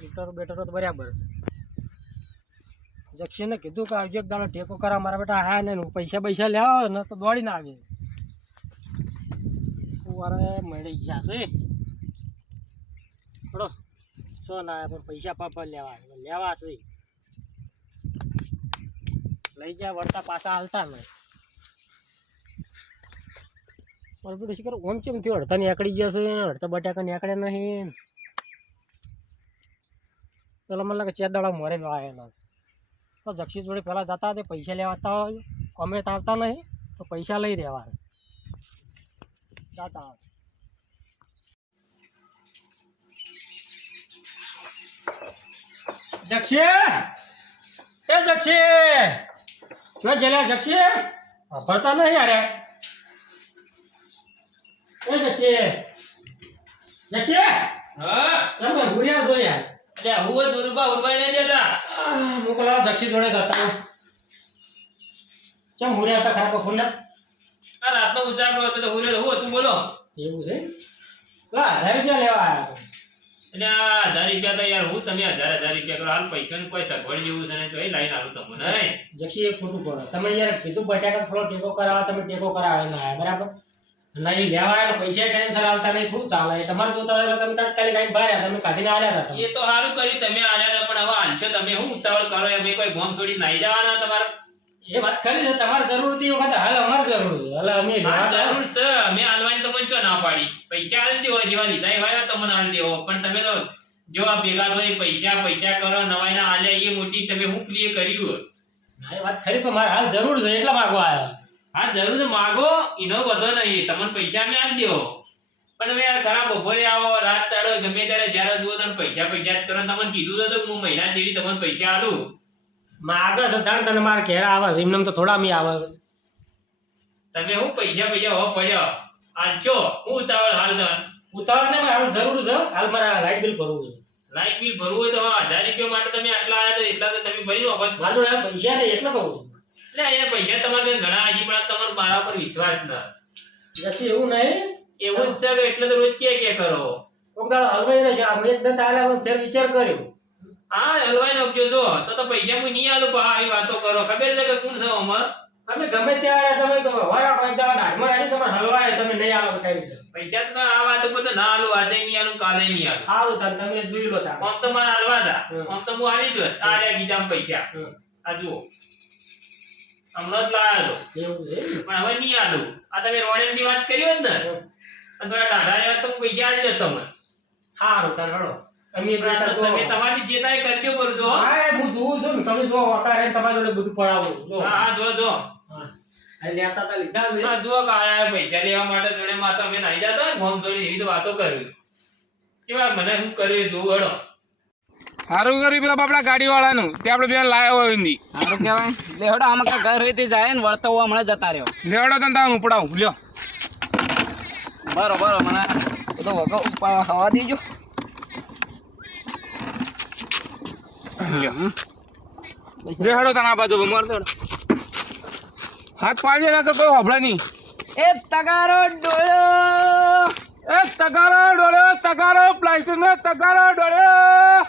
લીટરો બેટરો તો બરાબર છે. જક્ષીને કીધું કે આવજો દાડો ટેકો કરા મારા બેટા, હા ને હું પૈસા પૈસા લેવા ને તો દોડીને આવે. મારે મળી ગયા છે. પડો છો ના, પણ પૈસા પાપા લેવા લેવા છે. લઈ જાય વળતા પાછા હાલતા નહીં. ઓમ ચેમ થયો? હડતા નીકળી જશે અડધા બટાકા નીકળ્યા નહીં. પેલા મને લાગે ચાર દાડા મરે આવેલા તો જક્ષી જોડે પહેલાં જતા તે પૈસા લેવાતા હોય. અમે આવતા નહીં તો પૈસા લઈ રહેવા. જાતા જક્ષી! એ જક્ષી! જો જલ્યા જક્ષી ભરતા નહીં અરે. એ જક્ષી! જક્ષી! હા. તમે ભૂર્યા યાર એટલે હું જ ઉરબા ઉરબાઈ નહીં દેતા મોકલા જક્ષી જોડે જતા કેમ ભૂર્યા હતા ખરાબ ફોન આ રાતનો ઉજાગરો હતો તો હું હતું બોલો. એવું છે? લા હજાર રૂપિયા લેવા આવ્યા એટલે આ હજાર રૂપિયા તો યાર હું તમે હજાર હજાર રૂપિયા કરો. હાલ પૈસાનું કોઈ સગવડ જેવું છે ને તો એ લાઈન આલું તમને જક્ષી એક ખોટું પડે તમે યાર કીધું બટાકા થોડો ટેકો કરાવવા તમે ટેકો કરાવે ના બરાબર? ના લેવાય પૈસા ટાઈમ સર આવતા નહીં. શું ચાલે? તમારે જોતા હોય તમે તાત્કાલિક આવીને બહાર તમે કાઢીને આવ્યા હતા એ તો સારું કર્યું તમે આલ્યા હતા પણ હવે હાલશો તમે. હું ઉતાવળ કરો એમ કોઈ ગોમ છોડી નાઈ જવાના તમારે. એ વાત ખરી છે તમારે જરૂર હતી વખત. હાલ અમારે જરૂર છે. હાલ અમે. જરૂર છે. અમે હાલવાની તો મને ના પાડી. પૈસા હાલ દેવો જેવા લીધા એવા એવા તમને હાલ દેવો. પણ તમે તો જો આ ભેગા થઈ પૈસા પૈસા કરો નવાઈના હાલ્યા એ મોટી તમે હું પ્રિય કર્યું. ના એ વાત ખરી પણ મારે હાલ જરૂર છે. એટલા માગવા આવ્યા. હા જરૂર માગો એનો વધો નહીં. તમને પૈસા અમે આપી દો પણ તમે યાર ખરાબ બપોરે આવો રાત તાડો ગમે ત્યારે જ્યારે જુઓ તમે પૈસા પૈસા જ કરો. તમને કીધું તો હતું હું મહિના જેવી તમને પૈસા આલું માગે છે તાણ તને મારા ઘેર આવે છે. એમને તો થોડા મી આવે તમે હું પૈસા પૈસા હો પડ્યો. છો હું ઉતાવળ હાલ તો. ઉતાવળ ને હાલ જરૂર છે. હાલ મારા લાઇટ બિલ ભરવું છે. લાઇટ બિલ ભરવું હોય તો હા હજાર રૂપિયા માટે તમે આટલા આવ્યા તો એટલા તો તમે ભરી નો મારા જોડે પૈસા નહીં એટલે કહું છું. અહીંયા પૈસા તમારે ઘણા હજી પણ તમારો મારા પર વિશ્વાસ ન. નથી એવું નહીં. એવું જ છે એટલે તો રોજ કે કે કરો. કોક દાડો હલવાઈ રહેશે આ મેં એકદમ તારે હવે ફેર વિચાર કર્યો. હા હલવાઈ નાખજો જો. તો તો પૈસા હું નહીં આલું પા આવી વાતો કરો. ખબર છે કે કોણ છો અમર? તમે ગમે ત્યારે તમે વારા પૈસા નાટમાં રાખી તમે હલવાય તમે નહીં આલો ટાઈમ છે પૈસા તો આ વાત ઉપર તો ના આલું. આજે નહીં આલું કાલે નહીં આલું. સારું તાર તમે જોઈ લો તાર. આમ તો મારા હલવા હતા હમ. આમ તો હું આલી જો તારે ગીજામાં પૈસા. આ જુઓ. હમણાં જ તો ને? પણ હવે નહીં આલું. આ તમે રોડેમની વાત કરી હોત ને. અને થોડા ડાઢા રહ્યા તો હું પૈસા આલી તમે. સારું તાર હળો તમે તો તો તમે તમારી જે થાય કરજો કરજો હા હું જોઉં છું તમે જો વટારે તમારી જોડે બધું પડાવું જો. હા જો જો. લેતા તા લીધા છે. હા જુઓ આયા પૈસા લેવા માટે જોડે માં તો અમે નાઈ જતા ને ગોમ જોડે એવી વાતો કરવી કેવા મને શું કર્યું જોવું હડો. સારું કર્યું પેલા બાપડા ગાડી વાળાનું તે આપણે બે લાયા હોય સારું કહેવાય. લેવડો આમાં કા ઘર રીતે જાય ને વળતો હોવા હમણાં જતા રહ્યો. લેવડો તને તાર ઉપડાવું. લ્યો. બરોબર મને બધો વગો ઉપાડવા હવા દેજો. લેવડો તને આ બાજુ માર દો હેડો. હાથ પાડી ને તો કોઈ હોભળે નહીં. એ તગારો ડોળ્યો. એ તગારો ડોળ્યો તગારો પ્લાસ્ટિક નો તગારો ડોળ્યો.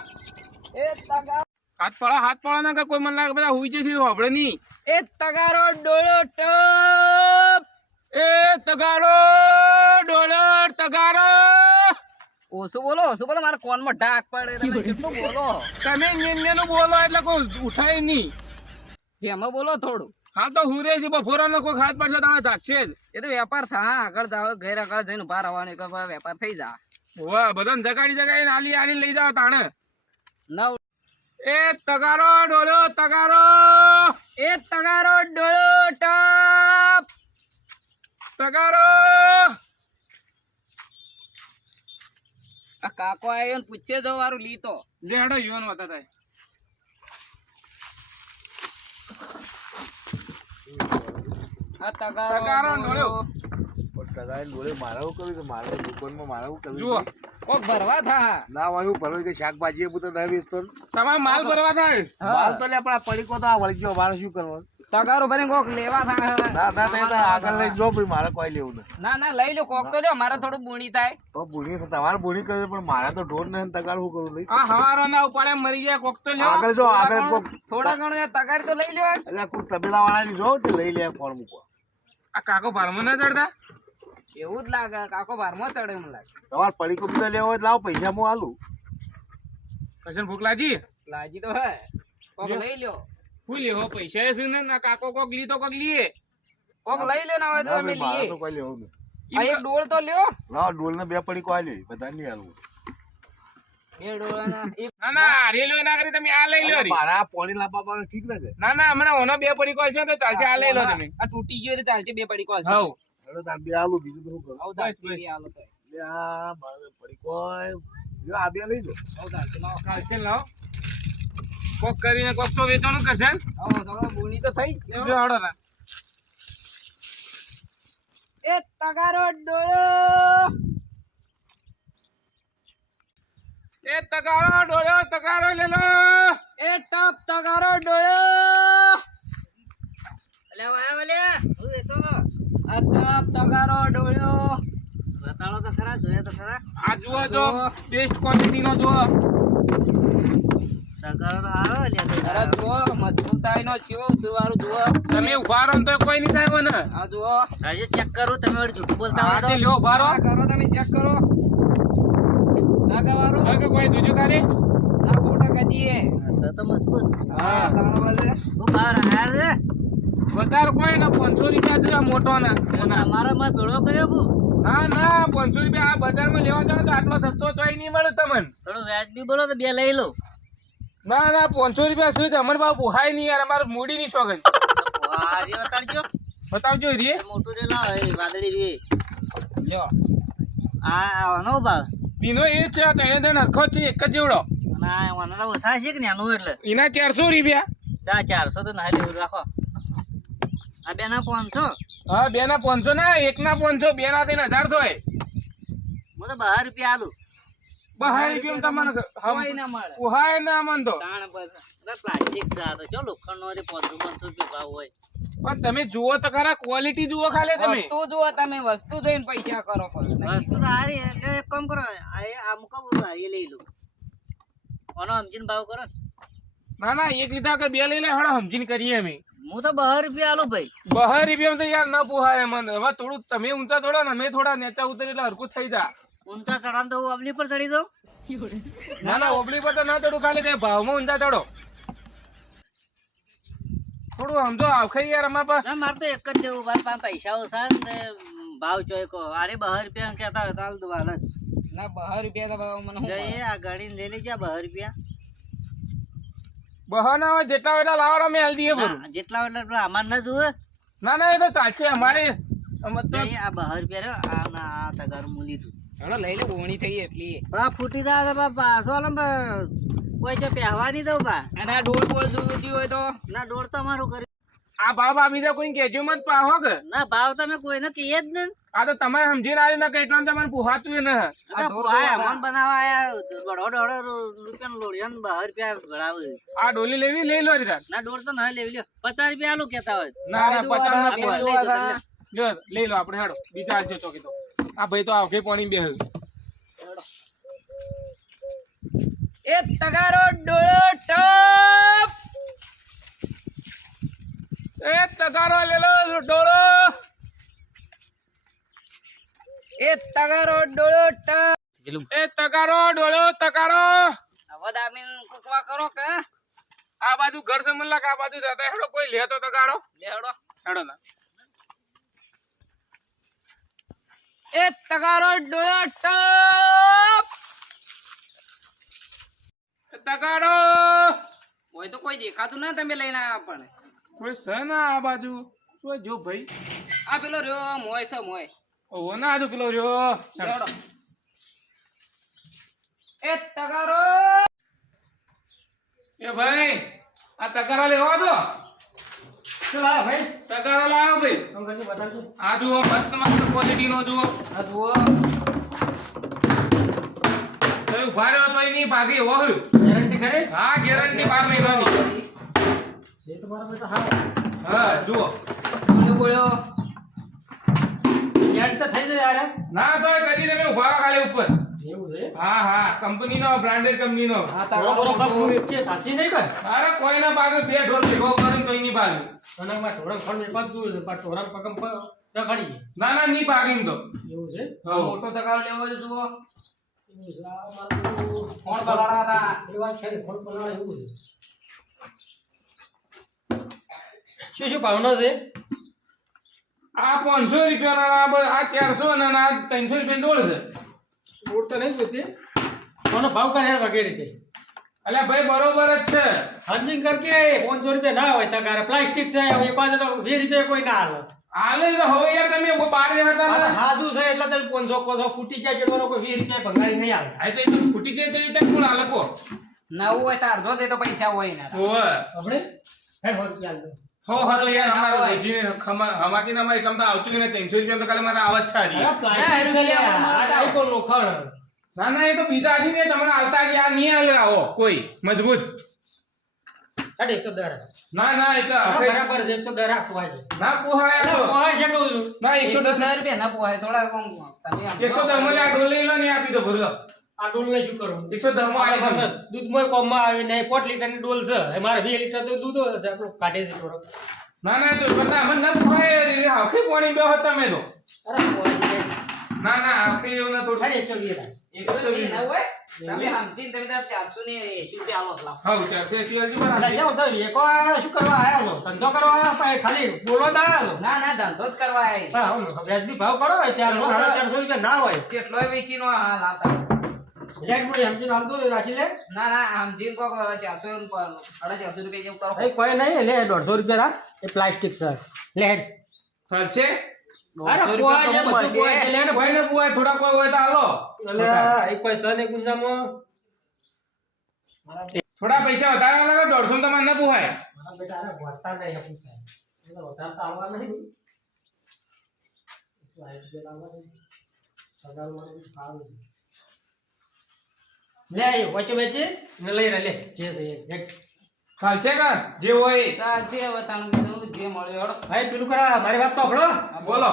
હાથ પાડો હાથ પાડો ના કોઈ મને લાગે બધા હુઈ જશે હોભળે નહીં. એ તગારો ડોળો ટપ. એ તગારો ડોળો તગારો. ઓછું બોલો ઓછું બોલો મારા કોનમાં ઢાક પડે તમે કેટલું બોલો. તમે નું બોલો એટલે કોઈ ઉઠાય નહીં. જેમાં બોલો થોડું. હા તો હું રે છે બપોરાનો કોઈ હાથ પડશે તમે જાગશે જ. એ તો વેપાર થા આગળ જાઓ ઘેર આગળ જઈને ઊભા રહેવાનું વેપાર થઈ જા. વાહ બધાને જગાડી જગાડીને આલી આલી લઈ જાવ તાણે. નવ. એ તગારો ડોળ્યો તગારો. એ તગારો ડોળ્યો ટપ. તગારો. આ કાકો આવ્યો ને પૂછે જો વારું લીતો. લે હેડો યુવાન વાતા થાય આ તગારો તગારો નોળ્યો. મારે કર્યું છે? મારે દુકાનમાં મારે કર્યું જુઓ કોક ભરવા થા. ના હોય હું ભરવા કે શાકભાજી એ બધું ના વેચતો ને. માલ ભરવા થાય? માલ તો લે પણ આ પડીકો તો આ વળી ગયો મારે શું કરવાનું? તગારો ભરીને કોક લેવા થા ના ના ના ના, આગળ લઈ જો ભાઈ મારે કોઈ લેવું નહીં. ના ના લઈ લો કોક તો લ્યો મારે થોડું બુણી થાય. તો તો તમારે ભૂણી કર્યું પણ મારે તો ઢોર નહીં તગાર શું કરવું નહીં આ હવારો ના ઉપાડે મરી ગયા કોક તો લ્યો. આગળ જો આગળ કોક થોડા ઘણો તગાર તો લઈ લ્યો એટલે કોક તબેલા વાળાની જો તે લઈ લે ફોર્મ ઉપર આ કાકો ભારમાં ના ચડતા? એવું જ લાગે કાકો બારમાં ચડે એમ લાગે. તમારે પડીકો બધા લેવો હોય તો લાવો પૈસા હું આલું. કશન ભૂખ લાગી લાજી તો હે. કોક લઈ લ્યો. હું લેવો પૈસા? એ શું ને ના કાકો કોક લીધો કોક લીએ. કોક લઈ લે ના હોય તો અમે લીએ તો કોઈ લેવું નહીં. આ એક ડોળ તો લ્યો. ના ડોલ ને બે પડીકો આલી બધા નહીં આલું. ના ના લો ના કરી તમે આ લઈ લો. મારા પોણી લાવવા પણ ઠીક લાગે. ના ના હમણાં ઓનો બે પડી કોલ છે તો ચાલશે આ લઈ લો તમે. આ તૂટી ગયો તો ચાલશે બે પડી કોલ હવ. તાર બે આલું બીજું તો શું કરું? આવું ચાલશે બે આલો તો. બે આ મારે પડીકો જો આ બે લઈ જો આવું ચાલશે લાવો. ચાલશે લાવો. કોક કરીને કોક તો કરશે થઈ જો હડો ના એ તગારો ડોળો. એ તગારો ડોળ્યો તગારો લેલો એ ટપ તગારો ડોળો. આ ટપ તગારો ડોળ્યો. આ જુઓ જો બેસ્ટ ક્વોલિટી નો જુઓ. અરે જુઓ મજબૂતાઈ નો ચિયો સુવારું જુઓ. તમે ઊભા રહો તો કોઈ નહીં થાય ને આ જુઓ. હા, તે. લ્યો ઊભા રહો. આ કરો તમે ચેક કરો. સાગાવાળું. હા, કે કોઈ જોજો ખાલી? આ ગોટા કદીએ હા. તાણો વધારે કોઈ ના પાંચસો રૂપિયા છે આ મોટો ના. હા ના પાંચસો રૂપિયા આ બજારમાં લેવા જાવ તો આટલો સસ્તો ચોઈ નહીં મળે તમને. ના ના પાંચસો રૂપિયા સુધી અમર બાબુ પોહાય નહીં યાર અમારે મૂડી નહીં શોખ. બતાવજો રે લ્યો. બીનો એ જ છે તો એને તો નરખો જ છે એક જ જેવડો. એના ચારસો રૂપિયા. ચારસો તો ના લેવું રાખો. આ બેના પાંચસો હા બેના પાંચસો ના? એક ના પાંચસો બે ના ત્રણ હજાર થાય. હું તો બાર રૂપિયા આલું. બહાર રૂપિયા તમને કોઈ ના મળે. પોહાય ના મન તો. પ્લાસ્ટિક ચો લોખંડ નો પાંચસો પાંચસો રૂપિયા ભાવ હોય? પણ તમે જુઓ તો ખરા ક્વોલિટી જુઓ ખાલી તમે. વસ્તુ જુઓ તમે વસ્તુ જોઈને પૈસા કરો વસ્તુ તો હારી એટલે એક કામ કરો આ હારી લઈ લો. આનો સમજીને ભાવ કરો ને. ના ના એક લીધા કે બે લઈ લે હળો સમજીને કરીએ અમે. હું તો બહાર રૂપિયા આલો ભાઈ. બહાર રૂપિયા તો યાર ના પોહાય મને હવે થોડું તમે ઊંચા ચડો ને અમે થોડા નેચા ઉતરી એટલે હરકું થઈ જા. ઊંચા ચડા તો હું અમલી પર ચડી જાઉં? ના ના ઓબલી પર તો ના ચડું ખાલી તે ભાવમાં ઊંચા ચડો. થોડું સમજો આવખાઈ યાર અમાર પાસે ના મારે તો એક જ દેવું મારા પાસે પૈસા ઓછા ને ભાવ ચોયકો અરે બહાર રૂપિયા કેતા હોય તો હાલ દો ના બહાર રૂપિયા તો ભાવ મને એ આ ગાડી લઈ લેજો બહાર રૂપિયા. બહાના હોય જેટલા હોય એટલા લાવો અમે હાલ દઈએ ભરું જેટલા હોય એટલા અમાર ના જુએ. ના ના એ તો ચાલશે. અમારે તો આ બહાર પહેર્યો આ ના આ તો હું લીધું હેડો લઈ લે ઓણી થઈ એટલી. બા ફૂટી જાય તો બા પાછો લમ કોઈ જો પહેવા નહીં દઉં બા. અને આ ડોળ બોળ જોતી હોય તો. ના દોડ તો અમારું કરી આ ભાવ આ બીજા કોઈ કહેજો મત પાહો કે. ના ભાવ તમે કોઈને કહીએ જ નહીં. આ તો તમે સમજીને આવી ના કે એટલા તમને પોહાતું ન. આયા રૂપિયા લોડિયા રૂપિયા ગળાવે આ ડોલી લેવી? લઈ લો રીતા ના ડોર તો ના લેવી લ્યો. પચાસ રૂપિયા આલું કેતા હોય. ના ના પચાસ. લ્યો લઈ લો આપણે હેડો. બીજા હાલ ચોકી તો. આ ભાઈ તો આવખે પાણી બે એ તગારો ડોળો ટપ. એ તગારો લેલો ડોળો. એ તગારો ડોળો એ તગારો ડોળો તગારો. હવે દામીન કુકવા કરો કે? આ બાજુ ઘર સમજ મલ્લા આ બાજુ જતા. હેડો કોઈ લેતો તગારો. લે હેડો હેડો ના એ તગારો ડોળો ટપ તગારો. હોય તો કોઈ દેખાતું ના તમે લઈને આવ્યા પણ. કોઈ છે ના આ બાજુ? જો ભાઈ. આ પેલો રહ્યો મોય છે મોય. ઓહો ના પેલો રહ્યો. એ તગારો! એ ભાઈ આ તકારા લેવા દો લાયા ભાઈ? તકારો લાવો ભાઈ. શંકરજી બતાવજો. આ જુઓ મસ્ત મસ્ત ક્વોલિટી નો જુઓ. આ જુઓ. તો ઊભા રહ્યો તો નહીં ભાગે ગેરંટી ખરી? હા ગેરંટી બાર મહિનાની. છે તમારા બેટા હા હા જુઓ. બોલ્યો. બોલ્યો તો થઈ જાય યાર. ના તો કદી તમે ઊભા ખાલી ઉપર. એવું છે? હા હા કંપનીનો બ્રાન્ડેડ કંપનીનો. કે પાછી નહીં કર? અરે કોઈ ના ભાગે બે ઢોર ભેગો કરીને તો એની ભાગે અને માં ઢોરણ ખંડ એક જ જોયું છે પણ ઢોર પકમ પર રખડીએ. ના ના નહીં ભાગે તો. એવું છે? મોટો તગારો લેવો છે જુઓ. એવું છે કોણ પલાળા હતા. એ વાત ખરી ફોન એવું છે. શું શું ભાવના છે? આ પાંચસો રૂપિયાના આ આ ચારસો અને આ ત્રણસો રૂપિયા ડોળ છે. મૂળ તો નહીં જોતી કોનો ભાવ કરે વગેરે રીતે? અલ્યા ભાઈ બરોબર જ છે. હાંજિંગ કર કે પાંચસો રૂપિયા ના હોય તગારે પ્લાસ્ટિક છે એક બાજુ તો વીસ રૂપિયા કોઈ ના આવે હાલે તો હવે યાર તમે બહાર જતા સાદું છે એટલે તમે પાંચસો પાંચસો ફૂટી જાય જેટલો કોઈ વીસ રૂપિયા ભંગારી નહીં આવે આ તો એ ફૂટી જાય તો રીતે કોણ હાલે નવું હોય તો અડધો દે તો પૈસા હોય ને. આપણે હે હો રૂપિયા આલ દો. હો હા તો યાર અમારે વેચીને ખમા હમાતી ના મારી કમતા આવતું ને રૂપિયા તો કાલે મારા આવત છે અરે પ્લાસ્ટિક છે આ ટાઈપ નો લોખંડ ના ના એ તો બીજા છે ને તમને આવતા છે આ નહીં હાલે આવો કોઈ. મજબૂત. અરે એકસો દર ના ના એટલે બરાબર છે એકસો દર રાખવા છે. ના પોહાય પોહાય છે કહું છું. ના એકસો દસ. રૂપિયા ના પોહાય થોડા કમ તમે એકસો દસમાં આ ડોલ લો ને આપી દો ભરલો આ ડોલ ને શું કરું? એકસો દસમાં આવી જશે. દૂધમાં કોમમાં આવે ને પોટ લીટરની ડોલ છે. એ મારે બે લીટર તો દૂધ હશે આપણું કાઢે છે થોડો ના ના તો બધા અમને ન રે આખી પાણી બેહો તમે તો. અરે ના ના આખી એવું ના થોડું. એકસો વીસ એકસો વીસ ના હોય? તમે સમજીને તમે ચારસો ને એંશી રૂપિયા આલો લાવો. હા ચારસો એસી એટલે શું કરવા આયા છો? ધંધો કરવા આયા ખાલી બોલો તો આયા ના ના ધંધો જ કરવા હા, વ્યાજબી ભાવ કરો હોય ચારસો સાડા ચારસો રૂપિયા ના હોય. કેટલોય વેચીનો હાલ આવતા. સમજીને હાલતો હોય, રાખી લે ના ના સમજીને કોક ચારસો સાડા ચારસો રૂપિયા જેવું કરો. એ કોઈ નહીં લે દોઢસો રૂપિયા રાખ. એ પ્લાસ્ટિક સર લે હેડ. પોહાય છે, રૂપિયા બધું પોહાય છે, લે ને કોઈ થોડા હોય તો હાલો. એટલે એક પૈસા ને ગુંજામાં. થોડા પૈસા વધારે લાગે દોઢસો તમારે ના પુવાય બેટા નહીં આવવા નહીં. રૂપિયા તો. પગાર મને છે. લે એ વચ્ચે વચ્ચે ને લઈ રે લે. જે છે એ. એક. ચાલશે કા જે હોય. ચાલશે હવે તમે કીધું જે મળ્યો હેડો. ભાઈ પેલું કરા મારી વાત તો સાંભળો. બોલો.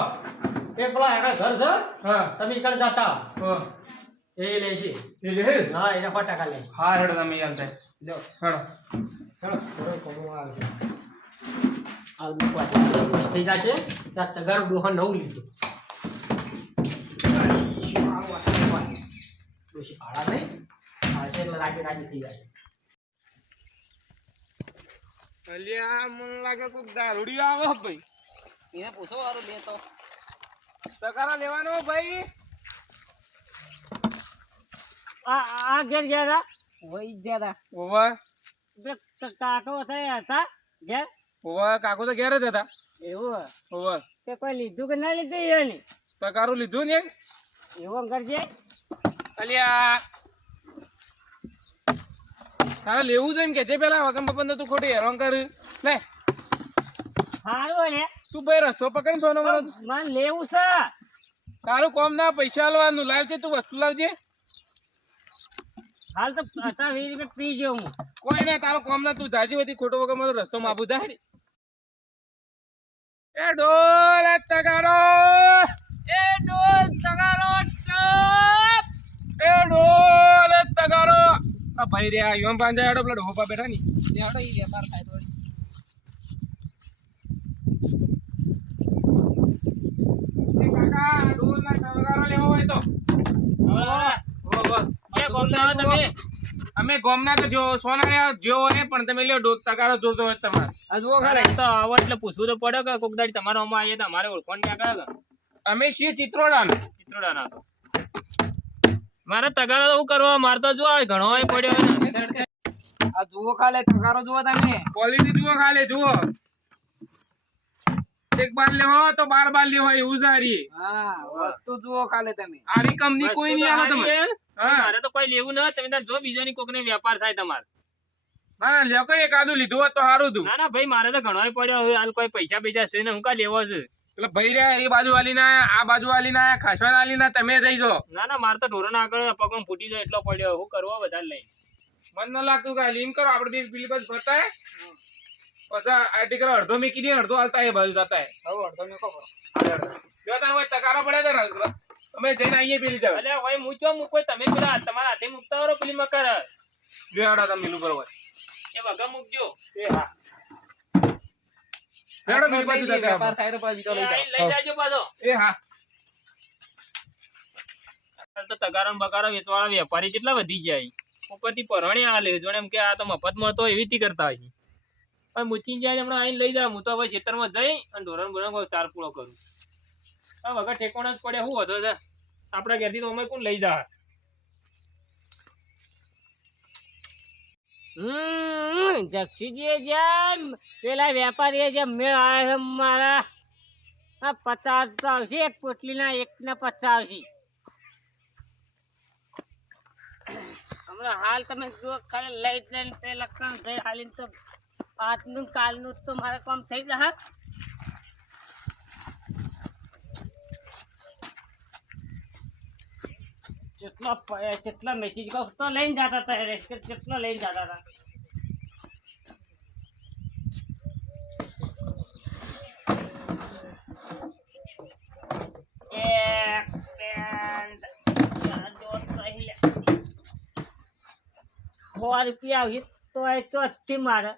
એક પેલા આગળ ઘર છે. હા. તમે એકડ જાતા? હા. એ લે છે. એ લે હે. હા એના ફટાકા લે. હા હેડો તમે યાર લ્યો હેડો. ચલો થોડો કોમો આવે. આ મૂકવા. થઈ જશે. ત્યાં તગાર ડોહા નવું લીધું. ભાડા નહીં. ભાડશે એટલે રાજી રાજી થઈ જાય. અલ્યા મને લાગે કોક દારૂડિયો આવે ભાઈ. એને પૂછો વારો લે તો. તકારા લેવાનો ભાઈ. આ આ ઘેર ગયા વહી જ ગયા તા. ઓવા. કાકો થયા હતા ઘેર. ઓવા કાકો તો ઘેર જ હતા. એવું ઓવા. તે કોઈ લીધું કે ના લીધું એની? તકારું લીધું ને? એવું કરજે અલ્યા તારે લેવું છે એમ કે તે પેલા વગમ બપન તું ખોટી હેરાન કર. લે. સારું ને. તું ભાઈ રસ્તો પકડ સોનો મને મને લેવું છે. તારું કોમ ના પૈસા આલવાનું લાવજે તું વસ્તુ લાવજે. હાલ તો અત્યારે વીસ રૂપિયા પી ગયો હું. કોઈ ના તારો કોમ ના. તું જાજી બધી ખોટો વગર મારો રસ્તો માપું જા હેડી. એ ડોલ એ તગારો. એ ડોલ તગારો એ ડોલ તગારો. આ ભાઈ રે આ યોમ પાંજે આડો પેલા હોપા બેઠા ની. લે આડો ઈ વેપાર થાય તો એ કાકા ડોલ ના તગારો લેવો હોય તો. હો, હો. એ ગોમના આવો તમે. અમે ગોમના તો જો સોના જો હોય પણ તમે લ્યો દૂધ તકારો જોતો હોય તમારે. આ જુઓ ખાલી. તો આવો એટલે પૂછવું તો પડે કે કોક દાડી તમારો અમા આવીએ તો અમારે ઓળખણ ક્યાં અમે છીએ ચિત્રોડા ચિત્રોડા ના તો. મારે તગારો તો શું કરવો મારે તો જો આ ઘણો પડ્યો આ જુઓ ખાલે તગારો જુઓ તમે. ક્વોલિટી જુઓ ખાલી જુઓ. એક બાર લેવો તો બાર બાર લેવો એવું સારી હા વસ્તુ જુઓ ખાલી તમે. આવી કંપની કોઈ નહીં આવે તમે હા. મારે તો કોઈ લેવું ન તમે જો બીજોની કોકને વેપાર થાય તમારે. ના ના લ્યો કઈ એકાદું લીધું હોત તો સારું હતું. ના ના ભાઈ મારે તો ઘણો પડ્યો હવે હાલ કોઈ પૈસા પૈસા છે ને હું કા લેવો છે? એટલે ભાઈ રહ્યા એ બાજુ વાલી ના આ બાજુ વાલી ના ખાસવા વાલી ના તમે રહી જો ના ના મારે તો ઢોરણ આગળ પગમાં ફૂટી જાય એટલો પડ્યો. હું કરવો વધારે લઈ. મન ન લાગતું કે લીમ કરો આપણે બે પેલી બાજુ ફરતા હે. પછી આ ટીકર અડધો મેકી દે અડધો હાલતા એ બાજુ જતા હવે અડધો મેકો કરો. જો તાર હોય તકારો પડે તો તમે જઈને આવીએ પેલી જાવ એટલે ભાઈ મૂચો મૂકો તમે પેલા તમારા હાથે મૂકતા હો પેલી મકર જો હેડો તમે મિલું કરો એ વગર મૂકજો. એ હા. હેડો બીજી બાજુ જતા વેપાર. થાય તો પછી લઈ. લઈ જાજો પાછો. એ હા. તો તગારો બગારો વેચવાળા વેપારી કેટલા વધી જાય ઉપરથી પરણી આલે જોડે એમ કે આ તો મફત મળતો હોય એવી રીતે કરતા હોય હવે મૂચી જાય હમણાં આઈને લઈ જાય હું તો હવે ખેતરમાં જઈ અને ઢોરણ બોરણ ચાર પૂળો કરું. આ વગર ઠેકોણા જ પડે શું વધો છે? આપણા ઘેરથી તો અમે કોણ લઈ જા હમ જક્ષીજીએ જેમ પેલા વેપારીએ જેમ મેળ આવ્યો છે મારા. આ પચાસ તો આવશે એક પોટલીના એક ને પચાસ. હમણાં હાલ તમે જો ખાલી લઈ જઈને પેલા કામ થઈ, હાલીને તો આજનું કાલનું તો મારે કામ થઈ જશે જેટલો પ- જેટલો મેચી કહું તો લઈને જતા હતા રેસ્કેટ જેટલો લઈને જતા હતા એક પેન્ટ ચાર જોડ પહેલે સો રૂપિયા આવી તો એ ચોથી મારે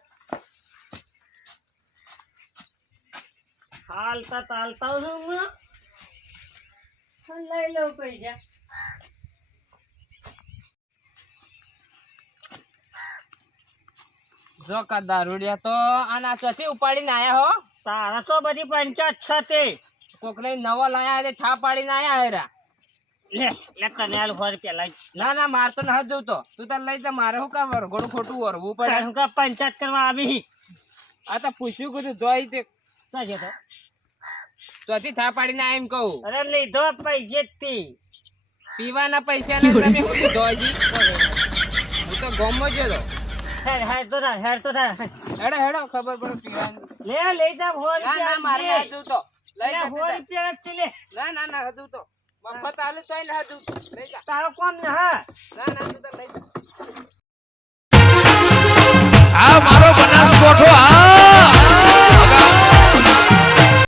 હાલતા તાલતા હું હું લઈ લઉં પૈસા જો કા દારૂડિયા તો આના ચોથી ઉપાડીને આયા હો. તારા તો બધી પંચાયત છે તે. કોકને નવો લાયા છે છા પાડીને આયા હેરા લે લે તને ના ના માર તો ન જોતો. તું તાર લઈ જા મારે શું કામ વરઘોડું ખોટું વરવું પડે? હું કા પંચાયત કરવા આવી? આ તો પૂછ્યું કીધું જોઈ તે. છે તો. ચોથી થા પાડીને આયા એમ કહું. અરે લીધો પૈસે થી પીવાના પૈસા ને તમે શું લીધો હજી હું તો ગોમો જ હતો હેર હેર તો થા હેર તો થા હેડો હેડો ખબર પડે પીવાનું. લે લઈ જા સો ના ના મારે રૂપિયા હજુ તો. લઈ જા સો તું તાર. રૂપિયા જ છે લે? ના ના ના હજુ તો. મફત આલુ તોય ને હજુ. લઈ જા. તારો કોમ ને હા. ના ના તું તો લઈ જા. આ મારો બનાસકોઠો આ